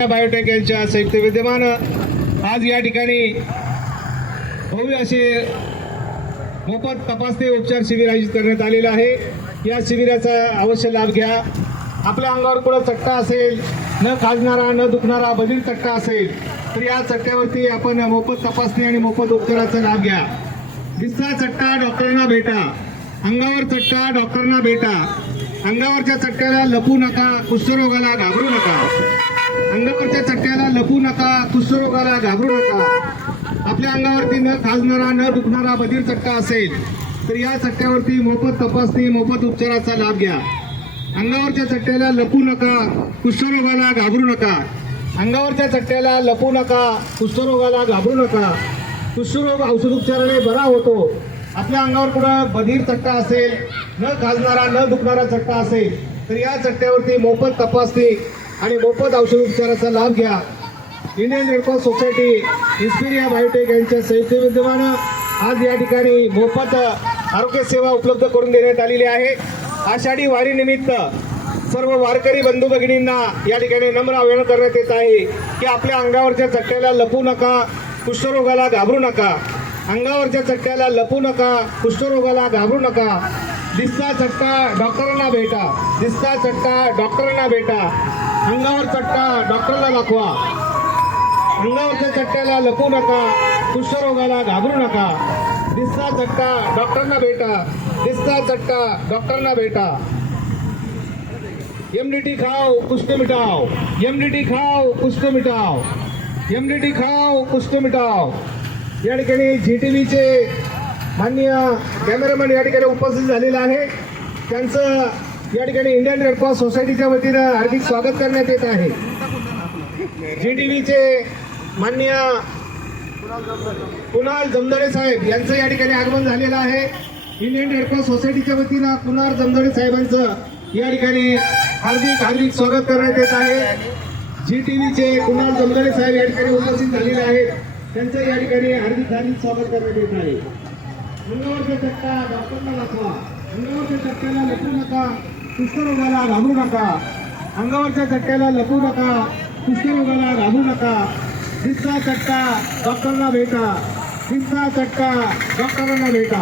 Biotech यांच्या संयुक्त विद्यमानं आज या ठिकाणी भव्य असे मोफत तपासणी उपचार शिबिर आयोजित करण्यात आलेलं आहे. या शिबिराचा अवश्य लाभ घ्या. आपल्या अंगावर कुठं चट्टा असेल न खाजणारा न दुखणारा बधीर चट्टा असेल तर या चट्ट्यावरती आपण मोफत तपासणी आणि मोफत उपचाराचा लाभ घ्या. दिसता चट्टा डॉक्टरांना भेटा. अंगावर चट्टा डॉक्टरांना भेटा. अंगावरच्या चट्ट्याला लपू नका कुष्ठरोगाला घाबरू नका. नका कुष्ठरोगाला घाबरू नका. आपल्या अंगावरती न खाजणारा न दुखणारा बधीर चट्टा असेल तर या चट्ट्यावरती मोफत तपासणी मोफत उपचाराचा लाभ घ्या. अंगावरच्या चट्ट्याला लपू नका कुष्ठरोगाला घाबरू नका. अंगावरच्या चट्ट्याला लपू नका कुष्ठरोगाला घाबरू नका. कुष्ठरोग औषधोपचाराने बरा होतो. आपल्या अंगावर कुठं बधीर चट्टा असेल न खाजणारा न दुखणारा चट्टा असेल तर या चट्ट्यावरती मोफत तपासणी आणि मोफत औषधोपचाराचा लाभ घ्या. Indian red cross society Inspiria biotech यांच्या संयुक्त विद्यमानं आज या ठिकाणी मोफत आरोग्य सेवा उपलब्ध करून देण्यात आलेली आहे. आषाढी वारीनिमित्त सर्व वारकरी बंधू भगिनींना या ठिकाणी नम्र आवाहन करण्यात येत आहे की आपल्या अंगावरच्या चट्ट्याला लपू नका कुष्ठरोगाला घाबरू नका. अंगावरच्या चट्ट्याला लपू नका कुष्ठरोगाला घाबरू नका. दिसता चट्टा डॉक्टरांना भेटा दिसता चट्टा डॉक्टरांना भेटा. अंगावर चट्टा डॉक्टरला दाखवा. अंगावरच्या चट्ट्याला लपू नका कुष्ठरोगाला घाबरू नका. दिसता चट्टा डॉक्टरांना भेटा दिसता चट्टा डॉक्टरांना भेटा. एमडीटी खाओ कुष्ठ मिटाओ. एमडीटी खाओ कुष्ठ मिटाओ. एमडीटी खाओ कुष्ठ मिटाओ. या ठिकाणी जी टी व्हीचे माननीय कॅमेरामॅन या ठिकाणी उपस्थित झालेलं आहे. त्यांचं या ठिकाणी इंडियन रेडक्रॉस सोसायटीच्या वतीनं हार्दिक स्वागत करण्यात येत आहे. जी टी व्हीचे माननीय कुणाल जमदडे साहेब यांचं या ठिकाणी आगमन झालेलं आहे. इंडियन रेडक्रॉस सोसायटीच्या वतीनं कुणाल जमदडे साहेबांचं या ठिकाणी हार्दिक हार्दिक स्वागत करण्यात येत आहे. जी टी व्हीचे कुणाल जमदडे साहेब या ठिकाणी उपस्थित झालेले आहेत. त्यांचं या ठिकाणी हार्दिक हार्दिक स्वागत करण्यात येत आहे. अंगावरचा चट्टा डॉक्टरला दाखवा अंगावरच्या चट्ट्याला लपू नका. कुष्ठरोगाला घाबरू नका. अंगावरच्या चट्ट्याला लपू नका. कुष्ठरोगाला घाबरू नका. दिसता चट्टा डॉक्टरला भेटा दिसता चट्टा डॉक्टरांना भेटा